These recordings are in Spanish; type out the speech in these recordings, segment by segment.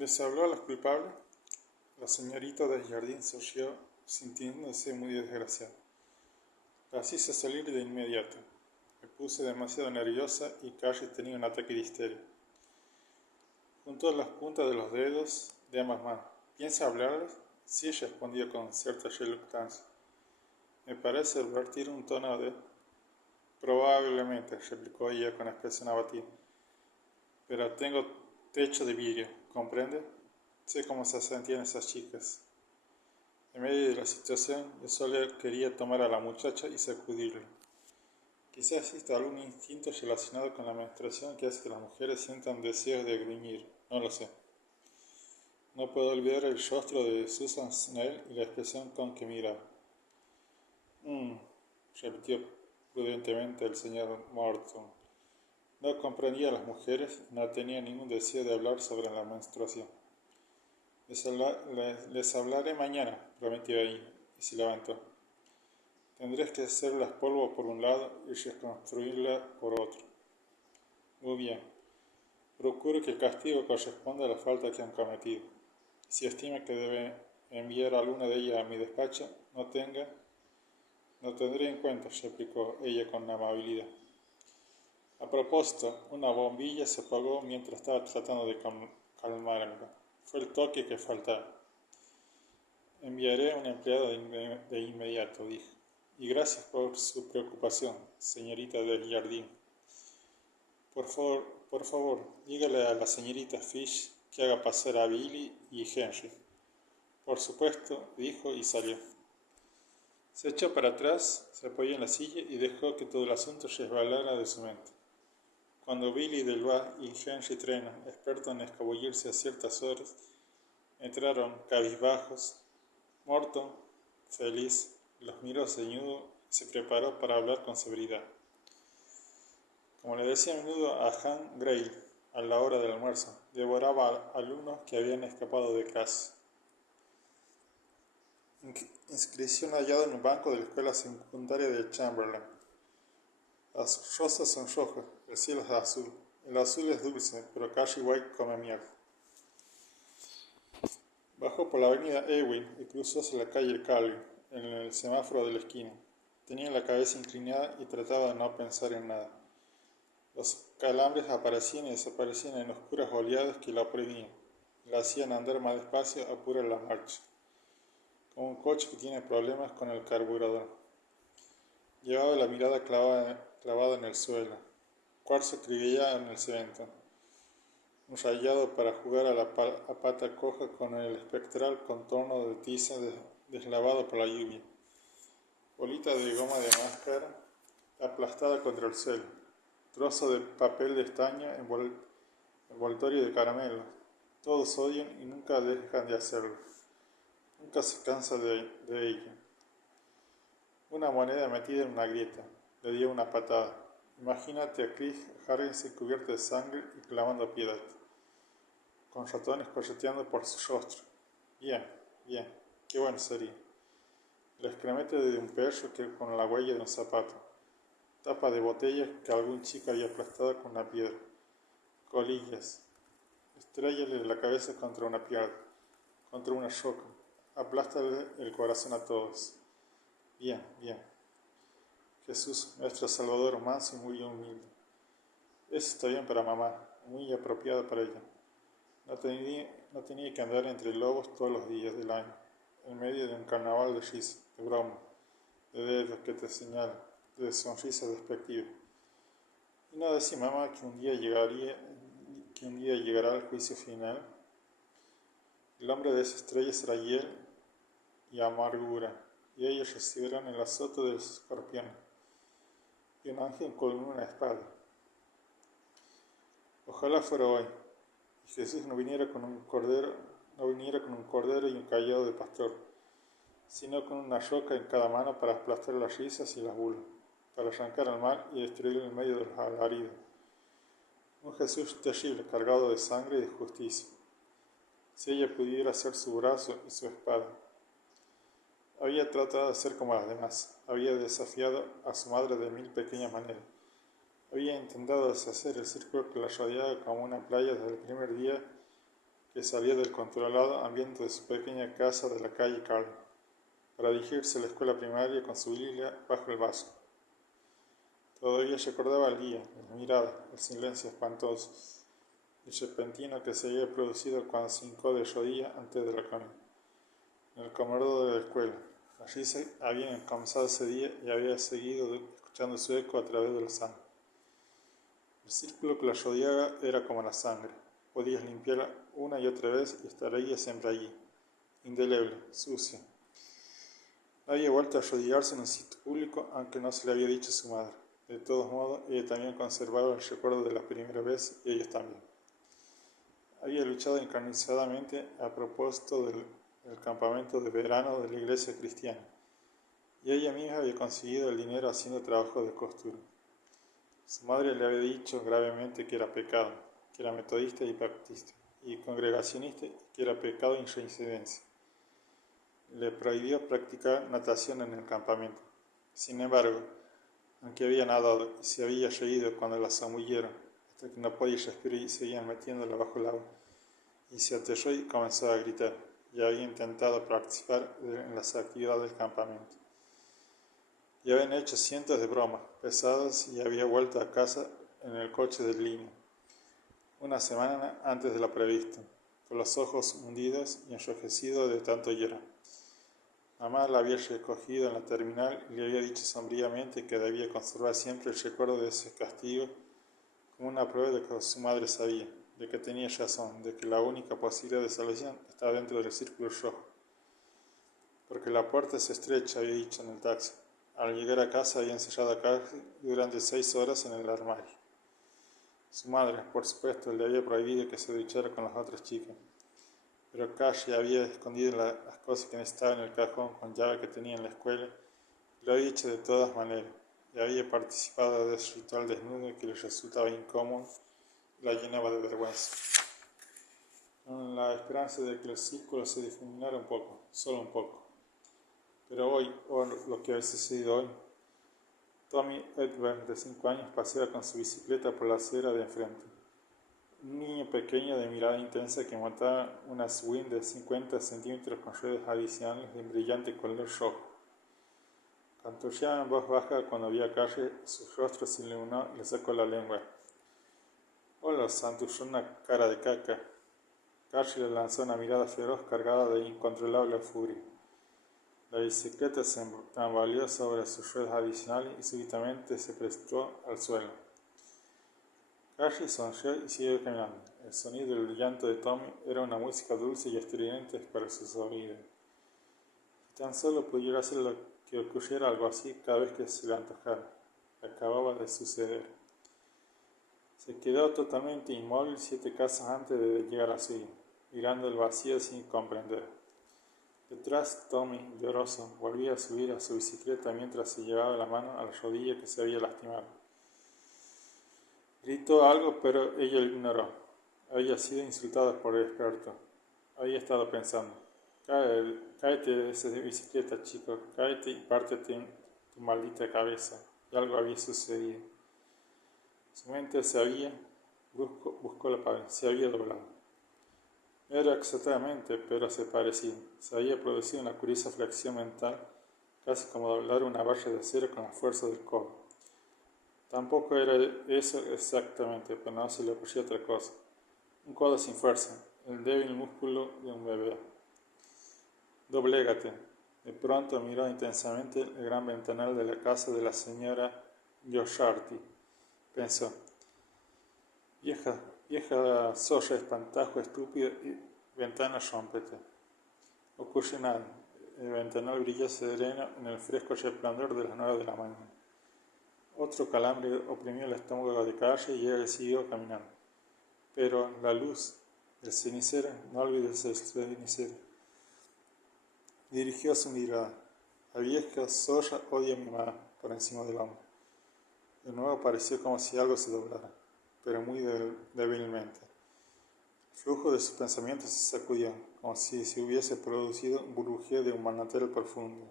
Les habló a los culpables. La señorita Desjardins se rió, sintiéndose muy desgraciada. La hice salir de inmediato. Me puse demasiado nerviosa y casi tenía un ataque de histeria. Juntó las puntas de los dedos de ambas manos. ¿Piensa hablarles? Sí, respondió con cierta reluctancia. Me parece advertir un tono de... Probablemente, replicó ella con expresión abatida. Pero tengo techo de vidrio, ¿comprende? Sé cómo se sentían esas chicas. En medio de la situación, yo solo quería tomar a la muchacha y sacudirla. Quizás exista algún instinto relacionado con la menstruación que hace que las mujeres sientan deseos de gruñir, no lo sé. No puedo olvidar el rostro de Susan Snell y la expresión con que miraba. Repitió prudentemente el señor Morton. No comprendía a las mujeres y no tenía ningún deseo de hablar sobre la menstruación. Les hablaré mañana, prometió ella, y se levantó. Tendréis que hacerlas polvo por un lado y reconstruirla por otro. Muy bien. Procure que el castigo corresponda a la falta que han cometido. Si estima que debe enviar a alguna de ellas a mi despacho, no tendré en cuenta, replicó ella con amabilidad. A propósito, una bombilla se apagó mientras estaba tratando de calmarme. Fue el toque que faltaba. Enviaré a un empleado de inmediato, dijo. Y gracias por su preocupación, señorita Desjardins. Por favor, dígale a la señorita Fish que haga pasar a Billy y Henry. Por supuesto, dijo y salió. Se echó para atrás, se apoyó en la silla y dejó que todo el asunto resbalara de su mente. Cuando Billy Delvoye y Henry Trennan, expertos en escabullirse a ciertas horas, entraron cabizbajos, Morton, feliz, los miró ceñudo y se preparó para hablar con severidad. Como le decía a menudo a Han Gray, a la hora del almuerzo, devoraba a alumnos que habían escapado de casa. Inscripción hallada en el banco de la escuela secundaria de Chamberlain. Las rosas son rojas, el cielo es azul. El azul es dulce, pero Carrie White come miel. Bajó por la avenida Ewing y cruzó hacia la calle Calvin, en el semáforo de la esquina. Tenía la cabeza inclinada y trataba de no pensar en nada. Los calambres aparecían y desaparecían en oscuras oleadas que la oprimían. La hacían andar más despacio, apurar la marcha. Como un coche que tiene problemas con el carburador. Llevaba la mirada clavada en el suelo. Cuarzo acribillado en el cemento. Un rayado para jugar a pata coja con el espectral contorno de tiza deslavado por la lluvia. Bolita de goma de máscara aplastada contra el suelo. Trozo de papel de estaño, envoltorio de caramelo. Todos odian y nunca dejan de hacerlo. Nunca se cansa de ello. Una moneda metida en una grieta. Le dio una patada. Imagínate a Chris Harrison cubierto de sangre y clamando piedad, con ratones correteando por su rostro. Bien, qué bueno sería. El excremento de un perro que con la huella de un zapato. Tapa de botella que algún chico había aplastado con una piedra. Colillas. Estrellale la cabeza contra una piedra, contra una roca. Aplástale el corazón a todos. Bien. Jesús, nuestro Salvador, manso y muy humilde. Eso está bien para mamá, muy apropiado para ella. No tenía que andar entre lobos todos los días del año, en medio de un carnaval de risa, de broma, de dedos que te señalan, de sonrisas despectivas. Y no decía mamá que un día llegará el juicio final. El hombre de esa estrella será hiel y amargura, y ellos recibirán el azote del escorpión, y un ángel con una espada. Ojalá fuera hoy, y Jesús no viniera con un cordero y un cayado de pastor, sino con una roca en cada mano para aplastar las risas y las burlas, para arrancar al mal y destruirlo en medio de los alaridos. Un Jesús terrible, cargado de sangre y de justicia. Si ella pudiera ser su brazo y su espada. Había tratado de ser como las demás, había desafiado a su madre de 1000 pequeñas maneras. Había intentado deshacer el círculo que la rodeaba como una playa desde el primer día que salía del controlado ambiente de su pequeña casa de la calle Carl, para dirigirse a la escuela primaria con su Biblia bajo el brazo. Todavía recordaba el día, las miradas, el silencio espantoso y repentino que se había producido cuando se hincó de rodillas antes de la comida, en el comedor de la escuela. Allí se habían comenzado ese día y había seguido escuchando su eco a través de los años. El círculo que la rodeaba era como la sangre. Podías limpiarla una y otra vez y estaría siempre allí, indeleble, sucia. Había vuelto a arrodillarse en un sitio público, aunque no se le había dicho a su madre. De todos modos, ella también conservaba el recuerdo de la primera vez y ellos también. Había luchado encarnizadamente a propósito del campamento de verano de la iglesia cristiana, y ella misma había conseguido el dinero haciendo trabajo de costura. Su madre le había dicho gravemente que era pecado, que era metodista y baptista, y congregacionista, y que era pecado en reincidencia. Le prohibió practicar natación en el campamento. Sin embargo, aunque había nadado y se había reído cuando la zambullieron, hasta que no podía respirar y seguían metiéndola bajo el agua, y se aterró y comenzó a gritar, y había intentado participar en las actividades del campamento. Y habían hecho cientos de bromas pesadas y había vuelto a casa en el coche de línea, una semana antes de lo previsto, con los ojos hundidos y enrojecidos de tanto llorar. Mamá la había recogido en la terminal y le había dicho sombríamente que debía conservar siempre el recuerdo de ese castigo como una prueba de que su madre sabía, de que tenía razón, de que la única posibilidad de salvación estaba dentro del círculo rojo. Porque la puerta se estrecha, había dicho en el taxi. Al llegar a casa había encerrado a Carly durante 6 horas en el armario. Su madre, por supuesto, le había prohibido que se duchara con las otras chicas, pero Carly había escondido las cosas que necesitaba en el cajón con llave que tenía en la escuela y lo había hecho de todas maneras, y había participado de ese ritual desnudo que le resultaba incómodo y la llenaba de vergüenza. Con la esperanza de que el círculo se difuminara un poco, solo un poco. Pero hoy, o lo que había sucedido hoy, Tommy Edward, de 5 años, paseaba con su bicicleta por la acera de enfrente. Un niño pequeño de mirada intensa que montaba una swing de 50 centímetros con ruedas adicionales de brillante color rojo. Canturreaba en voz baja cuando vio a Carly, su rostro se iluminó y le sacó la lengua. «Hola, santurrona cara de caca». Carly le lanzó una mirada feroz cargada de incontrolable furia. La bicicleta se tambaleó sobre sus ruedas adicionales y súbitamente se prestó al suelo. Carly sonrió y siguió caminando. El sonido del llanto de Tommy era una música dulce y estridente para sus oídos. Si tan solo pudiera hacer lo que ocurriera algo así cada vez que se le antojara. Acababa de suceder. Se quedó totalmente inmóvil 7 casas antes de llegar a suya, mirando el vacío sin comprender. Detrás, Tommy, lloroso, volvía a subir a su bicicleta mientras se llevaba la mano a la rodilla que se había lastimado. Gritó algo, pero ella lo ignoró. Había sido insultada por el experto. Había estado pensando: cáete de esa bicicleta, chico, cáete y pártete tu maldita cabeza. Y algo había sucedido. Su mente buscó la pared, se había doblado. Era exactamente, pero se parecía. Se había producido una curiosa flexión mental, casi como doblar una barra de acero con la fuerza del codo. Tampoco era eso exactamente, pero no se le ocurrió otra cosa. Un codo sin fuerza, el débil músculo de un bebé. «Doblégate». De pronto miró intensamente el gran ventanal de la casa de la señora Yosharty. Pensó: Vieja zorra, espantajo, estúpida y ventana, rómpete. Ocurrió nada. El ventanal brilló sereno en el fresco resplandor de las 9 de la mañana. Otro calambre oprimió el estómago de Carly y ella siguió caminando. Pero la luz del cenicero, no olvides el cenicero. Dirigió su mirada. La vieja zorra odia a mi mamá por encima del hombro. De nuevo pareció como si algo se doblara, pero muy débilmente. El flujo de sus pensamientos se sacudió, como si se hubiese producido un burbujeo de un manantial profundo.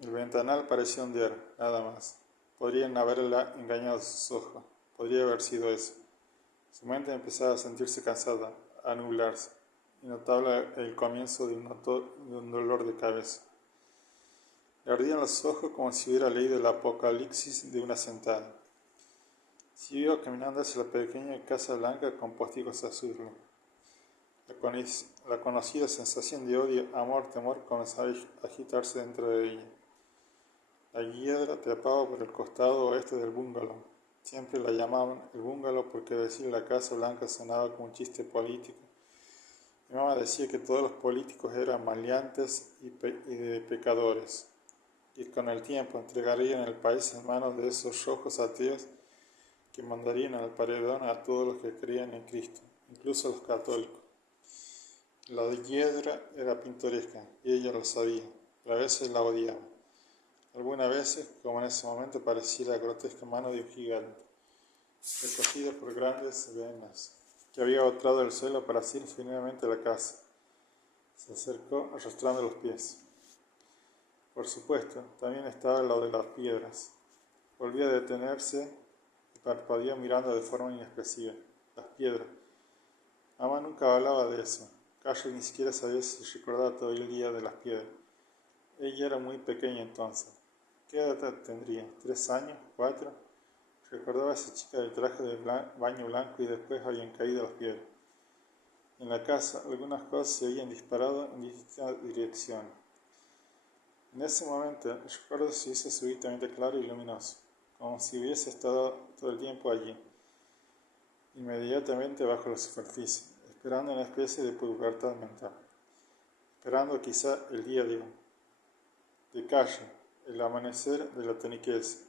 El ventanal parecía ondear, nada más. Podrían haberla engañado sus ojos. Podría haber sido eso. Su mente empezaba a sentirse cansada, a nublarse, y notable el comienzo de un dolor de cabeza. Le ardían los ojos como si hubiera leído el Apocalipsis de una sentada. Siguió caminando hacia la pequeña casa blanca con postigos azules. La conocida sensación de odio, amor, temor comenzaba a agitarse dentro de ella. La hiedra trepaba por el costado oeste del bungalow. Siempre la llamaban el bungalow porque decir la casa blanca sonaba como un chiste político. Mi mamá decía que todos los políticos eran maleantes y pecadores, y con el tiempo entregarían el país en manos de esos rojos ateos que mandarían al paredón a todos los que creían en Cristo, incluso a los católicos. La hiedra era pintoresca, y ella lo sabía, pero a veces la odiaba. Algunas veces, como en ese momento, parecía la grotesca mano de un gigante, recogida por grandes venas, que había botado el suelo para asir firmemente la casa. Se acercó arrastrando los pies. Por supuesto, también estaba lo de las piedras. Volvía a detenerse y parpadeó mirando de forma inexpresiva. Las piedras. Mamá nunca hablaba de eso. Carrie ni siquiera sabía si recordaba todo el día de las piedras. Ella era muy pequeña entonces. ¿Qué edad tendría? ¿3 años? ¿4? Recordaba a esa chica del traje de baño blanco y después habían caído las piedras. En la casa, algunas cosas se habían disparado en distintas direcciones. En ese momento, el recuerdo se hizo súbitamente claro y luminoso, como si hubiese estado todo el tiempo allí, inmediatamente bajo la superficie, esperando una especie de pubertad mental, esperando quizá el día de Carrie, el amanecer de la toniquez,